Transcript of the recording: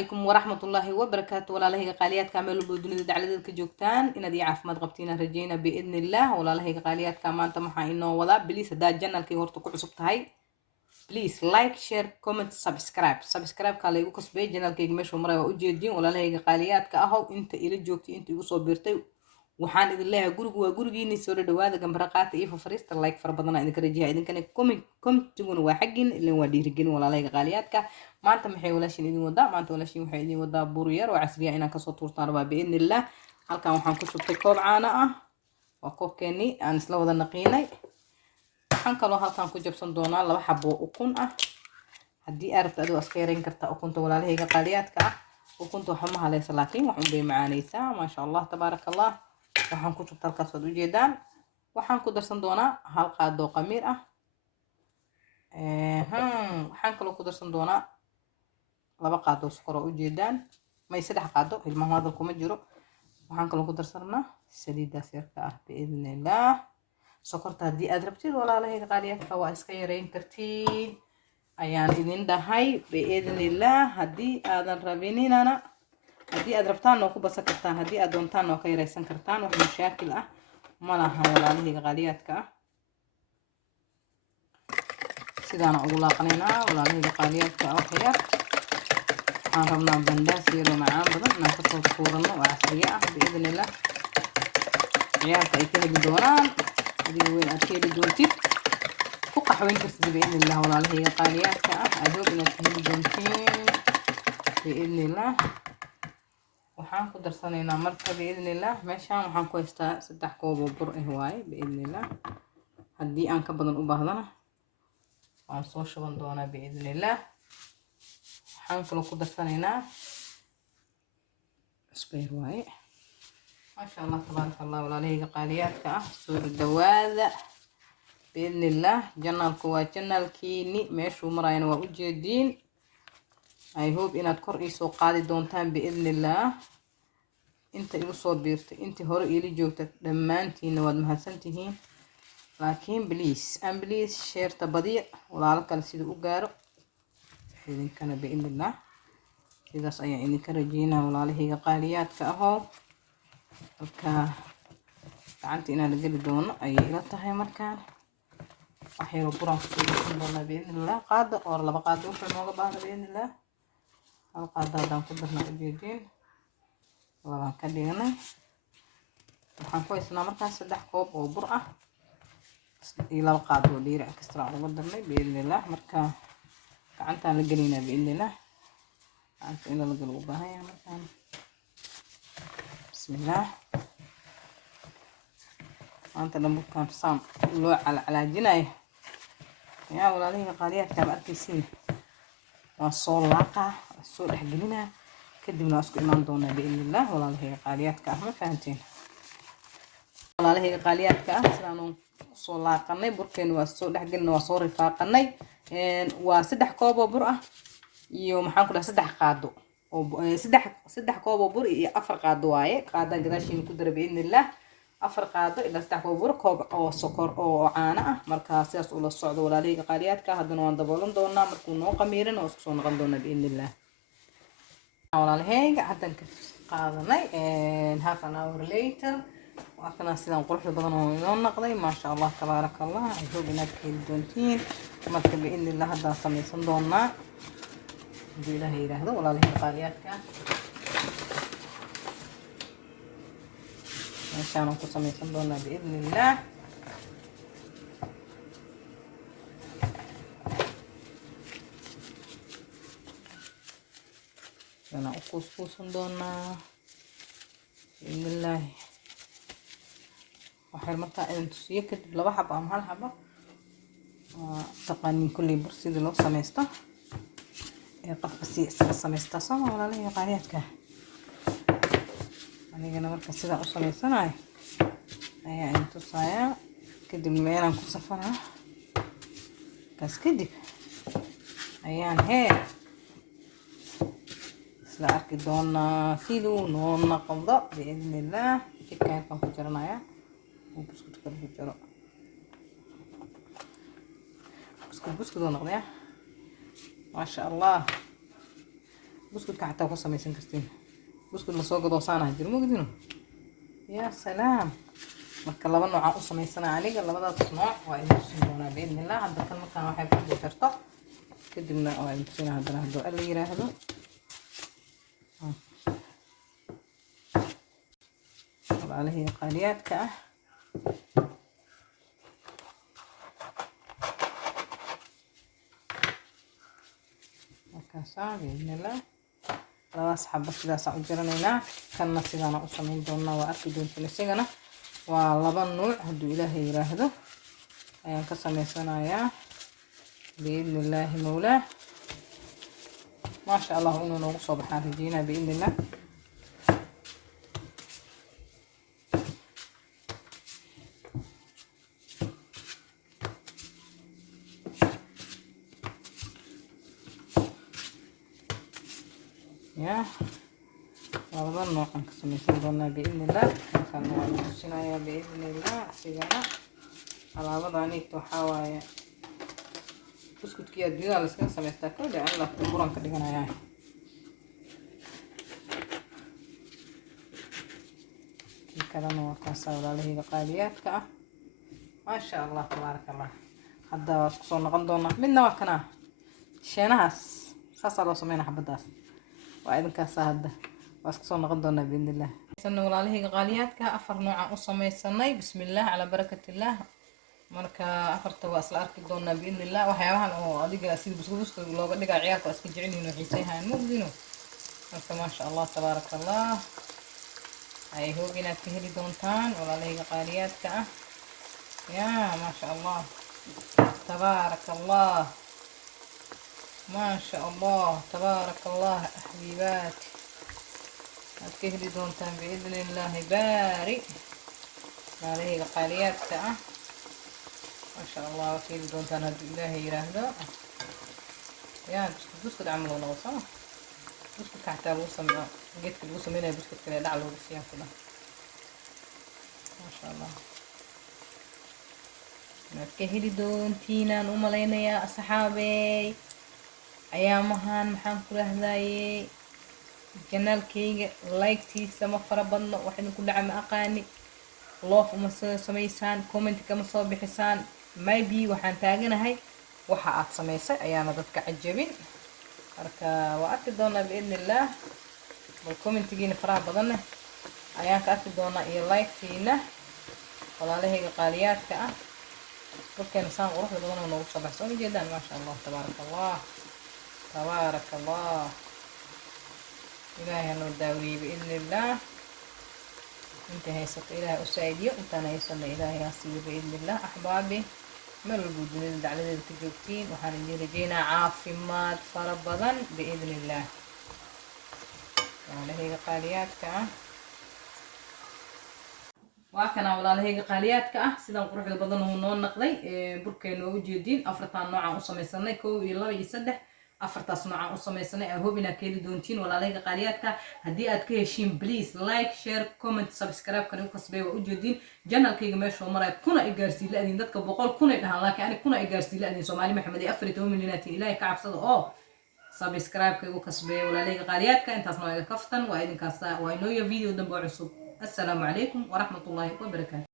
عليكم ورحمة الله وبركاته. ولا لهي قاليات كامل بدون دعلة كجوكتان إن دي عاف ما تغبتينا رجينا بإذن الله. ولا لهي قاليات كمان تمحى إنه ولا بليس دا جنة كي ورتو كعصبت هاي بليز لايك شير كومنت سبسكرايب كالي يقول كسبي جنة كي مش مرة وجدين. ولا لهي قاليات كأهو أنت إلى جوكتي أنت يوصل بيرتي waxaan idin leeyahay gurigu waa gurigiini soo dhawaada gambaraqaata iyo fafariista like fara badan idin ka rajayaa idinkana commentiguna waa xaggin ilaa waa dhiirigelin walaalahayga qaaliyaadka. maanta maxay walaashin idin wadaa? maanta walaashin waxay idin wadaa bur yar oo casriya inaan kasoo tuurtaan rabaa biidnillah. halkan waxaan ku shubtay koob caano ah, waa koobkeenii aan isla wada naqiinay. waxaan kaloo halkan ku jabsan doonaa 2 xabo ukun ah. haddii aad rabto adoo iska yareyn kartaa ukunta walaalahayga qaaliyaadka ah. ukunta waxa ma halaysa laakiin wax un bay macaanaysaa maasha allah tabaarakallah. waxaan ku shubtaa halkaas waad ujeedaan. waxaan ku darsan doonaa 1 qaado qamiir ah. waxaan kaloo ku darsan doonaa 2 qaado sokor oo ujeedaan, may 3 qaado ilmaha hadal kuma jiro. waxaan kaloo ku darsanaa saliidaas yarka ah biidnillah. sokorta haddii aad rabtid walaalahayga qaaliyaadka waa iska yareyn kartiin ayaan idin dhahay biidnillah. haddii aadan rabininana haddii aad rabtaan oo ku basan kartaan, haddii aad doontaan oo ka yareysan kartaan, wax mashaakil ah ma laha walaalahayga qaaliyaadka ah. sidaan ugu laaqanaynaa walaalahayga qaaliyaadka ah wax yar. waxaan rabnaa bandaas yar oo macaan badan inaan ka soo tuurano oo casriye ah biidnillah. ciyaalka ay ka heli doonaan, adiga weyn aad ka heli doontid, ku qaxweyn kartid biidnillah walaalahayga qaaliyaadka ah. adoog inaad ka heli doontiin biidnillah. waxaan ku darsanaynaa marka biidnillah. meeshaan waxaan ku haystaa 3 koob oo bur ah waaye biidnillah. haddii aan ka badan u baahdana waan soo shuban doonaa biidnillah. waxaan kaloo ku darsanaynaa cusbeer waaye maasha allah tabaarakallah. walaalahayga qaaliyaadka ah soo dhawaada biidnillah. janaalku waa janaalkiini, meeshuu marayana waa ujeediin. I hope inaad kor iisoo qaadi doontaan biidnillah. inta igu soo biirtay intii hore iila joogta dhammaantiina waad mahadsantihiin. laakiin please sheerta badiya walaalo kale sida u gaaro idinkana biidnillah. sidaas ayaan idinka rajeynaa walaalahayga qaaliyaadka ahoo. halka gacanta inaan la geli doono ayay ila tahay markaan. wax yaroo buraan kusoo darsan doonaa biidnillah. qaado oo 2 qaado wuxuu nooga baahda biidnillah. 1 qaado haddaan ku darnaa ujeediin labaan ka dhignay. waxaan ku haysnaa markaas 3 koob oo bur ah iyo 2 qaado oo dhiiric kastra uga darnay biidnillah. marka gacantaan la gelaynaa biidnillah. gacanta in la galo u baahan yahay markaan. bismillah. maanta dhamburkaan saan loo calcalaajinayo yaa walaalahayga qaaliyaadka ba arkaysiin. waan soo laaqaa, soo dhexgelinaa, kadibna waan isku imaan doonaa biidnillah walaalahayga qaaliyaadka ah. ma fahanteen walaalahayga qaaliyaadka ah? sidaan soo laaqanay burkeena waa soo dhexgelina, waa soo rifaaqanay. waa 3 koob oo bur ah iyo maxaan ku dhahay 3 qaado oo 3 koob oo bur iyo 4 qaado waaye. qaada gadaashiina ku dara biidnillah. 4 qaado ilaa 3 koob bur, koob oo sokor oo caano ah. marka sidaas ula socdo walaalahayga qaaliyaadka. haddana waan daboolan doonaa markuu noo qamiirin oo isku soo noqon doonaa biidnillah. walaalahayga haddaan ka qaadanay half an hour later. waa kana sidaan quruxda badan oo inoo noqday maasha allah tabaarakallah. I hope inaad ka heli doontiin marka biidnillah. haddaan samaysan doonaa haddii ilaahay yidhaahdo walaalahayga qaaliyaadka. meeshaan ku samaysan doonaa biidnillah. أنا أقص دونا بإذن الله. waxay markaa idin tusiyo kadib 2 xabo ama 1 xabo taqaaniin kulli bursidii loo samaysto ee qofka si isaga samaysta sama walaalahayga qaaliyaadka. anigana marka sidaa u samaysanayo ayaa idin tusayaa. kadib meelaan ku safaraa kaas kadib ayaan isla arki doonaa siduu noo noqdo biidnillah. jikaankan ku jaranayaa buskud kala ku jiro buskud oo noqday ما شاء الله buskudka xataa ku samaysan kartiin buskud la soo gadoo saanaha jiro mogdino yaa salaam marka laba nooc aan u samaysanaa aniga labadaas nooc waa idin tusin doonaa biidnillah hadda kan markaan waxay ku jirto kadibna waa idin tusinaa haddana hadduu alla yiraahdo walaalahay qaaliyaadka ah markaasaa biidnillah labadaas xabba sidaasaan u jaranaynaa kanna sidaana u samayn doonaa waa arki doontiin isagana waa laba nuuc hadduu ilaahay yiraahdo ayaan ka samaysanayaa biidnillaahi mawlaa maasha allah inuu noogu soo baxaan rajeynaa biidnillah يا لبضل نوعا كسميسان دونا بإذن الله كان نوعا بإذن الله سيجانا على وضعني توحاوايا بسكوت كي أدينا لسكن سميستاكو لأن الله تنبوران كدقنا ياهي كي كلام وكاسا ولا لهي قاليات كأ ما شاء الله تبارك الله هذا واسكسون نقندونا منا وكنا شيناس ساسا لو سمينا حبداس وأيضا كاسا هذا واسكسون نقندونا بإذن الله سنة ولا لهي قاليات كأ أفر نوع أصمي السنة بسم الله على بركة الله marka afarta waa isla arki doonaa biidnillah waxyaabahan oo adiga sida buskud looga dhigaa ciyaarka waa iska jecel yihiin xiisayahan mugdino marka maasha allah tabaaraka allah ay hoog inaad ka heli doontaan walaalahayga qaaliyaadka ah yaa maasha allah tabaaraka allah maasha allah tabaaraka allah xabiibaat aad ka heli doontaan biidnillahi baari walaalahayga qaaliyaadka ah ما شاء الله وكيل دونتان هاد إلهي يراهدو يا بسكت عملوا نوصا بسكت كحتى الوصا جيت الوصا منها بسكت كده دعلو بسيان كده ما شاء الله نتكهلي دونتينا نومالينا يا أصحابي أيامهان محان كله هذاي جنال كيغ لايك تيسا مفربنا وحين كل عام أقاني loof uma samaysaan comment kama soo bixisaan maybe waxaan taaganahay waxa aad samaysay ayaana dadka cajabin marka waa arki doonaa biidnillah bal commentigiina faraha badanna ayaan ka arki doonaa iyo like-tiina walaalahayga qaaliyaadka ah dadkeena saan quruxda badan oo noogu soo baxsan ujeedaan maasha allah tabaaraka allah tabaaraka allah ilaahay hanoo daaweeye biidnillah انت هيسط إلهي أسايديو انت هيسطنا إلهي هاسيو بإذن الله أحبابي من الوجود على ذلك الجوكتين وحان رجينا عافي مات فربضا بإذن الله وعلى هي قالياتك وكنا ولا هي قالياتك سيدان قروح البضن هو نون نقضي بركين وجودين أفرطان نوعا أصميساني كو يلا يسدح afartaas noocan u samaysanay aan hubina keeli doontiin walaalahayga qaaliyaadka haddii aad ka heshiin please like share comment subscribe kan u kasbay waa u jeedin channelkayga meesha oo maray kuna i gaarsiin laadin dadka 100 kuna dhahan laakiin ani kuna i gaarsiin laadin Soomaali Maxamed 14 milyan ilaahay ka cabsado oo subscribe ka u kasbay walaalahayga qaaliyaadka intaasna waa iga kaftan waa idinkaas waa inoo video dambe cusub assalaamu calaykum wa rahmatullaahi wa barakaatuh